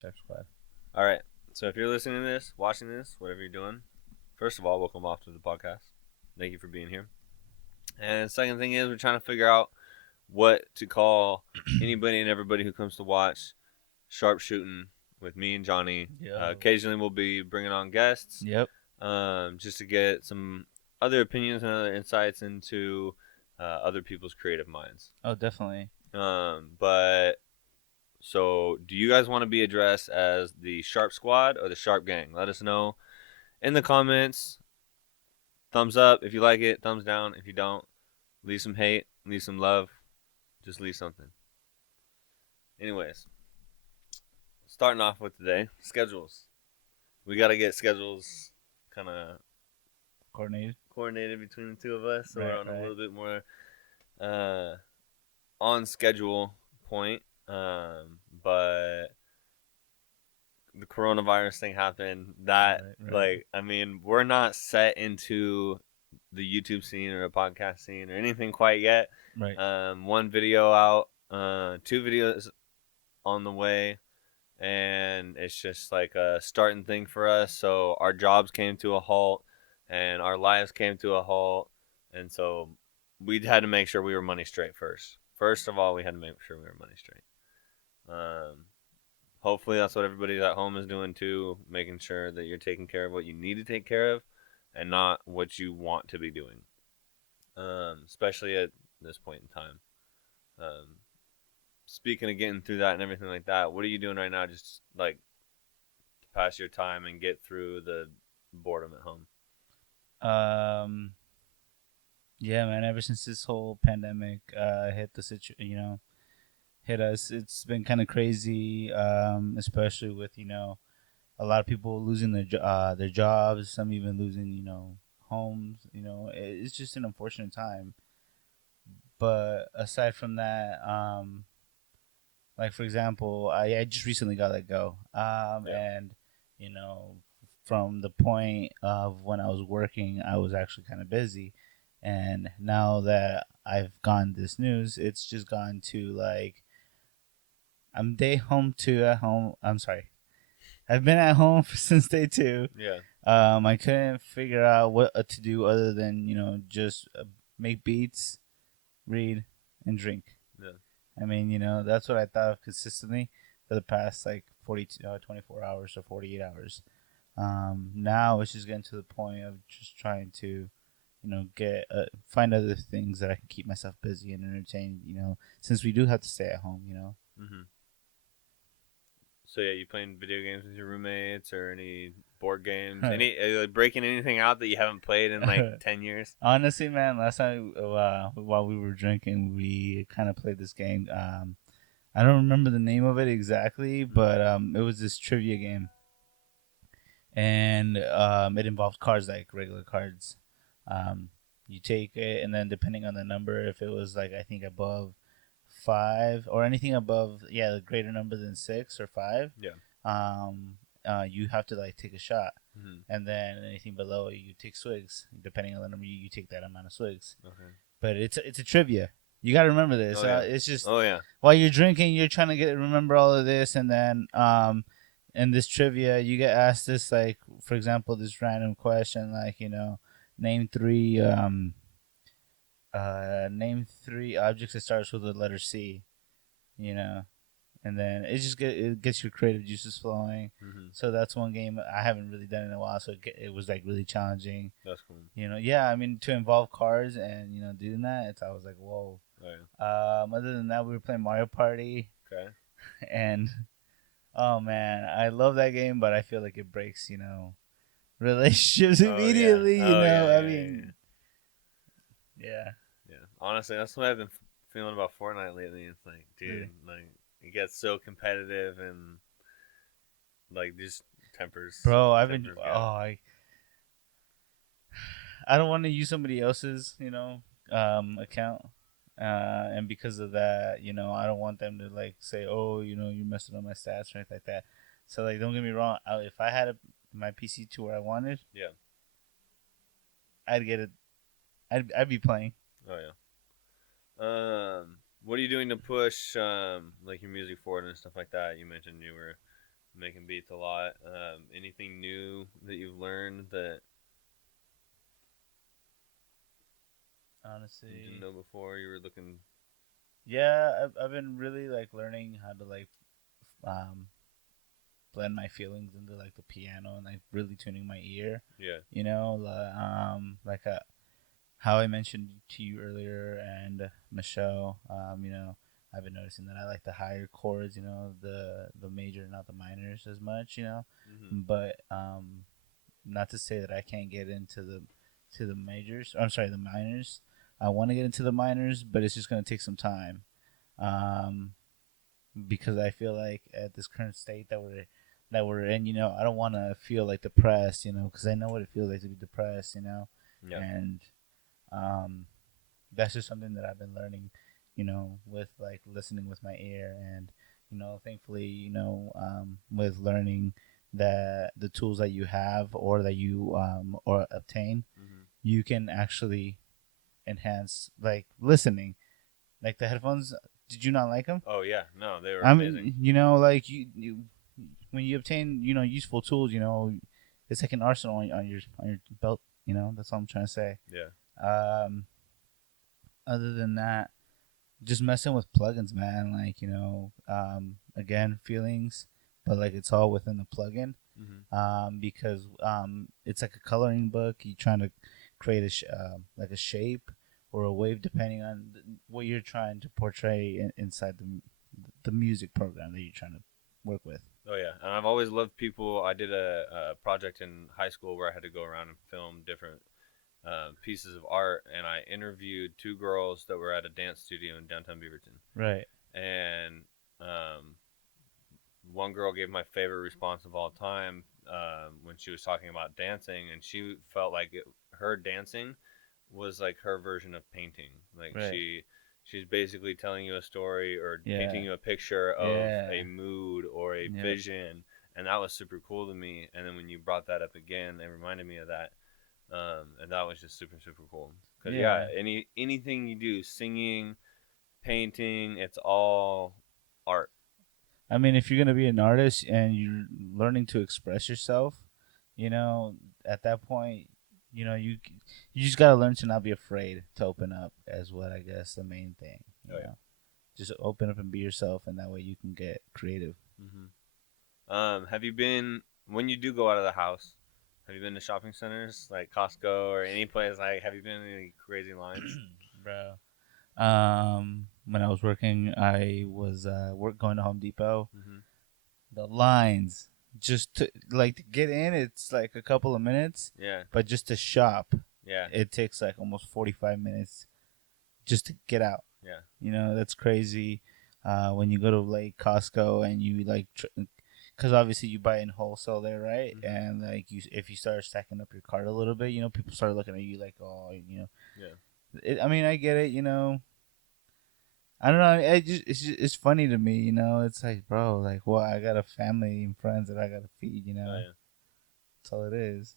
Sharp Squad. All right. So if you're listening to this, watching this, whatever you're doing, first of all, welcome off to the podcast. Thank you for being here. And second thing is we're trying to figure out what to call anybody and everybody who comes to watch Sharp Shootin' with me and Johnny. Occasionally we'll be bringing on guests. Yep. Just to get some other opinions and other insights into other people's creative minds. Oh, definitely. But so, do you guys want to be addressed as the Sharp Squad or the Sharp Gang? Let us know in the comments. Thumbs up if you like it. Thumbs down if you don't. Leave some hate. Leave some love. Just leave something. Anyways, starting off with today, schedules. We got to get schedules kind of Coordinated between the two of us, so right, we're on right. a little bit more on schedule point. But the coronavirus thing happened. That right. I mean, we're not set into the YouTube scene or a podcast scene or anything quite yet. Right. One video out, 2 videos on the way, and it's just like a starting thing for us. So our jobs came to a halt, and our lives came to a halt, and so we had to make sure we were money straight first. First of all, we had to make sure we were money straight. Hopefully, that's what everybody at home is doing too, making sure that you're taking care of what you need to take care of, and not what you want to be doing. Especially at this point in time. Um, Speaking of getting through that and everything like that, what are you doing right now? Just like to pass your time and get through the boredom at home. Yeah, man. Ever since this whole pandemic hit us, it's been kind of crazy. Especially with a lot of people losing their jobs, some even losing homes. It's just an unfortunate time. But aside from that, like for example, I just recently got let go, and you know, from the point of when I was working, I was actually kind of busy, and now that I've gotten this news, it's just gone to like I'm day home to at home. I'm sorry, I've been at home since day two. Yeah. I couldn't figure out what to do other than just make beats, read, and drink. Yeah. I mean, that's what I thought of consistently for the past like 24 hours or 48 hours. Now it's just getting to the point of just trying to, get find other things that I can keep myself busy and entertained. Since we do have to stay at home. Mm-hmm. So yeah, you playing video games with your roommates or any board games? Any breaking anything out that you haven't played in like 10 years? Honestly, man, last time while we were drinking, we kind of played this game. I don't remember the name of it exactly, but it was this trivia game, and it involved cards like regular cards. You take it, and then depending on the number, if it was like I think above five or anything above, yeah, greater number than six or five, Yeah. you have to like take a shot, Mm-hmm. and then anything below you take swigs. Depending on the number, you take that amount of swigs. Okay. But it's a trivia. You got to remember this. Oh, yeah. It's just Oh yeah. while you're drinking, you're trying to remember all of this, and then in this trivia, you get asked this like, for example, this random question like name three name three objects that starts with the letter C, you know, and then it gets your creative juices flowing. Mm-hmm. So that's one game I haven't really done in a while, so it was like really challenging. That's cool. Yeah, I mean to involve cars and doing that, I was like, whoa. Oh, yeah. Other than that, we were playing Mario Party, Okay. and oh man, I love that game, but I feel like it breaks relationships immediately. Oh, yeah, I yeah, mean, yeah. yeah. Honestly, that's what I've been feeling about Fortnite lately. It's like, dude, like it gets so competitive and like just tempers. Bro, I've been tempers I don't want to use somebody else's account, and because of that, I don't want them to like say, oh, you're messing up my stats or anything like that. So like, don't get me wrong. If I had my PC to where I wanted, Yeah. I'd get it. I'd be playing. Oh yeah. What are you doing to push like your music forward and stuff like that? You mentioned you were making beats a lot. Anything new that you've learned that you didn't Honestly, know before? You were looking. yeah, I've been really like learning how to like um blend my feelings into like the piano and like really tuning my ear. Yeah. Like how I mentioned to you earlier and Michelle, I've been noticing that I like the higher chords, the major, not the minors as much, Hmm. but not to say that I can't get into the majors. I'm sorry, the minors. I want to get into the minors, but it's just gonna take some time. Um, because I feel like at this current state that we're in, I don't want to feel like depressed, because I know what it feels like to be depressed, Yeah. and um, that's just something that I've been learning, with like listening with my ear, and thankfully, with learning that the tools that you have or that you or obtain, Hmm. you can actually enhance like listening, like the headphones. Did you not like them? Oh yeah. No, they were I amazing. mean, like you when you obtain useful tools, it's like an arsenal on your belt. That's all I'm trying to say. Yeah. Um, Other than that, just messing with plugins, man. Like again, feelings, but like it's all within the plugin. Hmm. Because it's like a coloring book. You trying to create like a shape or a wave, depending on what you're trying to portray inside the music program that you're trying to work with. Oh yeah, and I've always loved people. I did a project in high school where I had to go around and film different pieces of art, and I interviewed two girls that were at a dance studio in downtown Beaverton. Right. And um, one girl gave my favorite response of all time when she was talking about dancing, and she felt like her dancing was like her version of painting. Like Right. she's basically telling you a story or painting Yeah. you a picture of Yeah. a mood or a Yep. vision, and that was super cool to me. And then when you brought that up again, it reminded me of that, and that was just super super cool. Cause yeah, Yeah. anything you do, singing, painting, it's all art. I mean, if you're gonna be an artist and you're learning to express yourself, at that point, you just gotta learn to not be afraid to open up. As what I guess the main thing. Oh yeah. Just open up and be yourself, and that way you can get creative. Have you been when you do go out of the house? Have you been to shopping centers like Costco or any place? Like, have you been in any crazy lines? Bro. When I was working, I was going to Home Depot. Hmm. The lines just to like to get in, it's like a couple of minutes, Yeah, but just to shop, yeah, it takes like almost 45 minutes just to get out. yeah. That's crazy. When you go to like Costco and you like, because obviously you buy in wholesale there, right? Hmm. And like if you start stacking up your cart a little bit, people start looking at you like, oh, Yeah, I mean, I get it. I don't know. It's funny to me. It's like, bro, like, well, I got a family and friends that I gotta feed. oh yeah. That's all it is.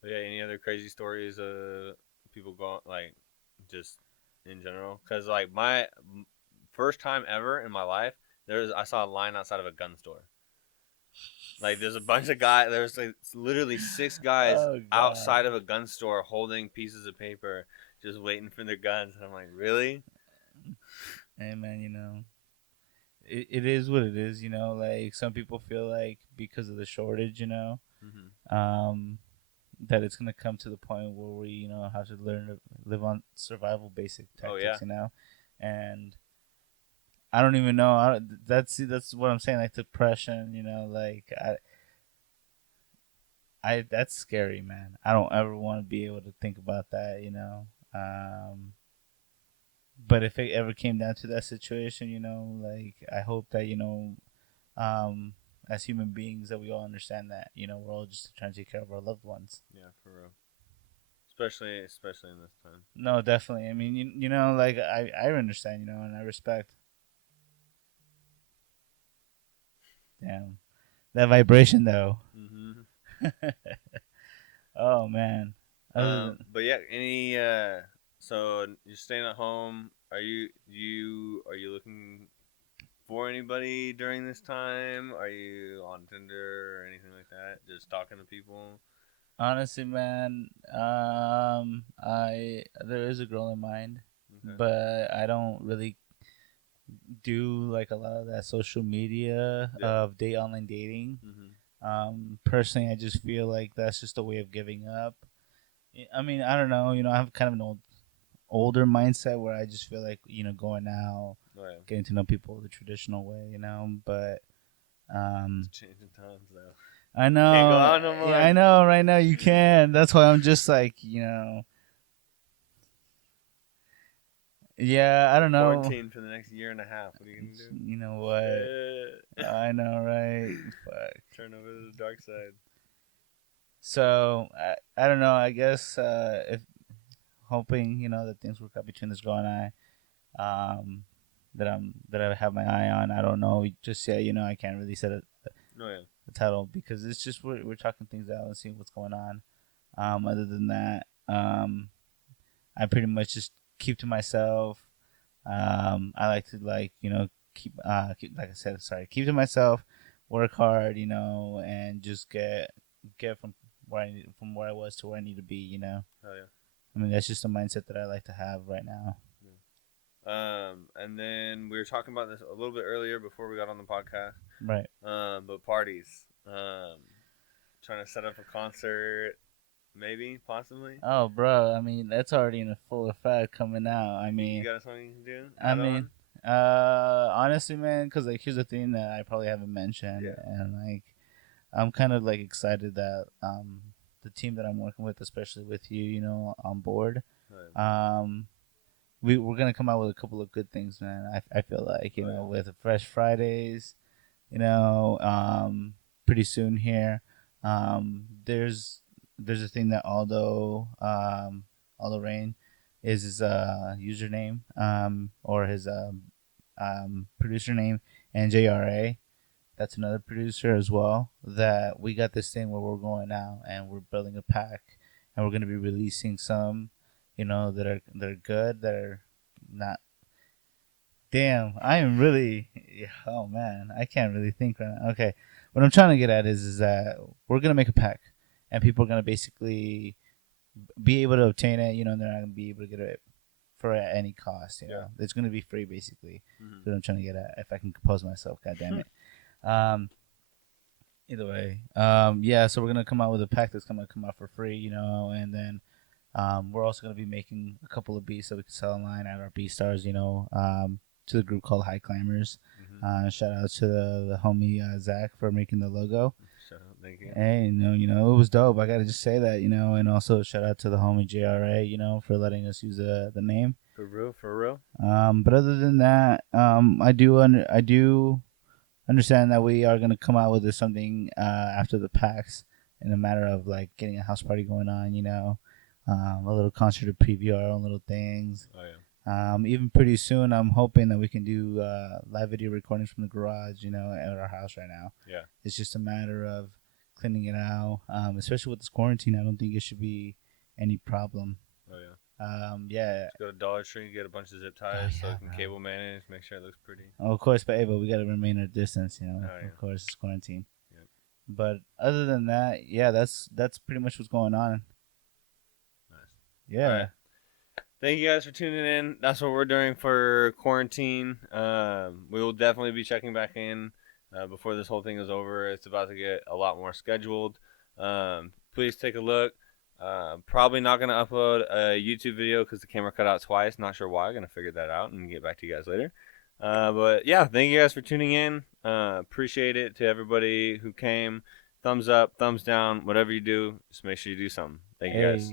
But yeah, any other crazy stories? People going like just in general? Cause like my first time ever in my life, I saw a line outside of a gun store. Like there's a bunch of guys. There's like literally six guys Oh God. outside of a gun store holding pieces of paper, just waiting for their guns. And I'm like, really? Hey man, it is what it is. Like some people feel like because of the shortage, Hmm. um, that it's gonna come to the point where we, have to learn to live on survival basic Oh yeah. tactics, and I don't even know. That's what I'm saying. Like depression, like I that's scary, man. I don't ever want to be able to think about that. But if it ever came down to that situation, like I hope that um, as human beings, that we all understand that we're all just trying to take care of our loved ones. Yeah, for real. Especially in this time. No, definitely. I mean, like I understand, and I respect. Damn, that vibration though. Hmm. Oh man. Other than But yeah, any so you're staying at home. Are you looking for anybody during this time? Are you on Tinder or anything like that? Just talking to people? Honestly, man, I there is a girl in mind, Okay. but I don't really do like a lot of that social media Yeah. of online dating. Mm-hmm. Personally, I just feel like that's just a way of giving up. I mean, I don't know. I have kind of an older mindset where I just feel like going out, Oh, yeah. getting to know people the traditional way. But It's changing times though. I Can't go know, out no yeah, more. I know. Right now you can. That's why I'm just like yeah, I don't know. Quarantine for the next year and a half. What are you gonna do? You know what? Shit. I know, right? Fuck. Turn over to the dark side. So I don't know. I guess if hoping that things work out between this girl and that I have my eye on. I don't know just yet. I can't really set Oh yeah. the title because it's just we're talking things out and seeing what's going on. Other than that, I pretty much just keep to myself. I like to keep like I said, sorry, keep to myself, work hard, and just get from where I was to where I need to be. Oh yeah. I mean, that's just a mindset that I like to have right now. And then we were talking about this a little bit earlier before we got on the podcast. Right. But parties. Trying to set up a concert, maybe, possibly. Oh, bro. I mean, that's already in full effect coming out. I You mean, got something you can do? I mean, honestly, man, because like here's the thing that I probably haven't mentioned, Yeah. and like I'm kind of like excited that the team that I'm working with, especially with you, on board, Right. we're gonna come out with a couple of good things, man. I feel like Oh, yeah. with Fresh Fridays, pretty soon here. There's a thing that Aldo Rain is his username or his producer name, and JRA, that's another producer as well. That we got this thing where we're going out and we're building a pack, and we're gonna be releasing some, that are good, that are not. Damn, I am really. Oh man, I can't really think right now. Okay, what I'm trying to get at is that we're gonna make a pack, and people are gonna basically be able to obtain it. They're not gonna be able to get it for any cost. Yeah. It's gonna be free basically. Mm-hmm. That's what I'm trying to get at. If I can compose myself, god damn it. Either way, yeah. So we're gonna come out with a pack that's gonna come out for free, and then we're also gonna be making a couple of beats that we can sell online at our BeatStars, to the group called High Climbers. Mm-hmm. Shout out to the homie Zach for making the logo. Shout out, thank you. Hey, it was dope. I gotta just say that, and also shout out to the homie JRA, for letting us use the name. For real. But other than that, I do understand that we are gonna come out with something after the PAX in a matter of like getting a house party going on, a little concert to preview our own little things. Oh yeah. Even pretty soon, I'm hoping that we can do live video recordings from the garage, at our house right now. Yeah. It's just a matter of cleaning it out. Especially with this quarantine, I don't think it should be any problem. Oh yeah. Yeah. Just go to Dollar Tree, get a bunch of zip ties so yeah, you can bro. cable manage, make sure it looks pretty. Oh, of course, but we gotta remain at a distance, yeah. Of course, it's quarantine. Yep. But other than that, yeah, that's pretty much what's going on. Nice. Yeah. All right. Thank you guys for tuning in. That's what we're doing for quarantine. We will definitely be checking back in before this whole thing is over. It's about to get a lot more scheduled. Please take a look. Probably not going to upload a YouTube video because the camera cut out twice. Not sure why. Going to figure that out and get back to you guys later. But yeah, thank you guys for tuning in. Appreciate it to everybody who came. Thumbs up, thumbs down, whatever you do, just make sure you do something. Thank you guys.